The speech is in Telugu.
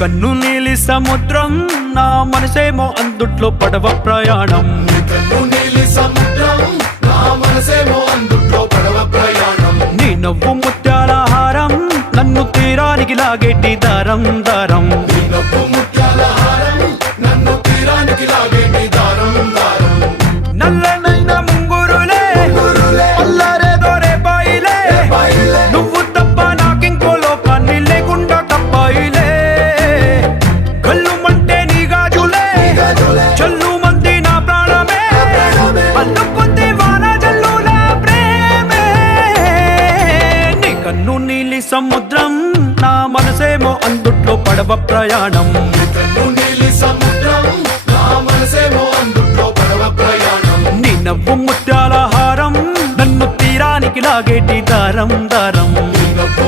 కన్ను నీలి సముద్రం నా మనసేమో అందుట్లో పడవ ప్రయాణం. కన్ను నీలి సముద్రం నా మనసేమో అందుట్లో పడవ ప్రయాణం. నీ నవ్వు ముత్యాల హారం నన్ను తీరానికి లాగేటి దారం దారం. నీ నవ్వు ముత్యాల హారం నన్ను తీరానికి లాగేటి దారం దారం. నల్లనైన ముంగురులే అల్లారేదో రేపాయిలే, నువ్వు తప్ప నాకింకో లోకాన్ని లేకుండా కప్పాయిలే. కళ్ళు మంటే నీ గాజులే చల్లు మంది నా ప్రాణమే, అల్లుకుంది వాన జల్లుల ప్రేమే. నీ కన్ను నీలి సముద్రం నా మనసేమో అందుట్లో పడవ ప్రయాణం. కన్ను నీలి సముద్రం నా మనసేమో అందుట్లో పడవ ప్రయాణం. నీ నవ్వు ముత్యాల హారం నన్ను తీరానికి లాగేటి దారం దారం. నీ నవ్వు